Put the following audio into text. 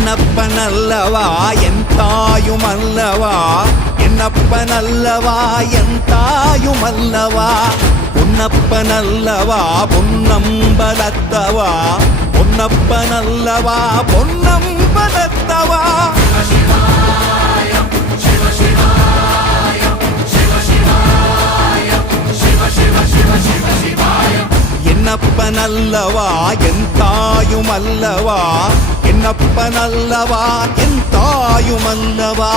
என்னப்பனல்லவா என் தாயுமல்லவா, என்னப்பனல்லவா என் தாயுமல்லவா, பொன்னப்பனல்லவா பொன்னம்பலத்தவா, பொன்னப்பனல்லவா பொன்னம்பலத்தவா. என்னப்பனல்லவா என் தாயுமல்லவா, என்னப்பனல்லவா என் தாயுமல்லவா.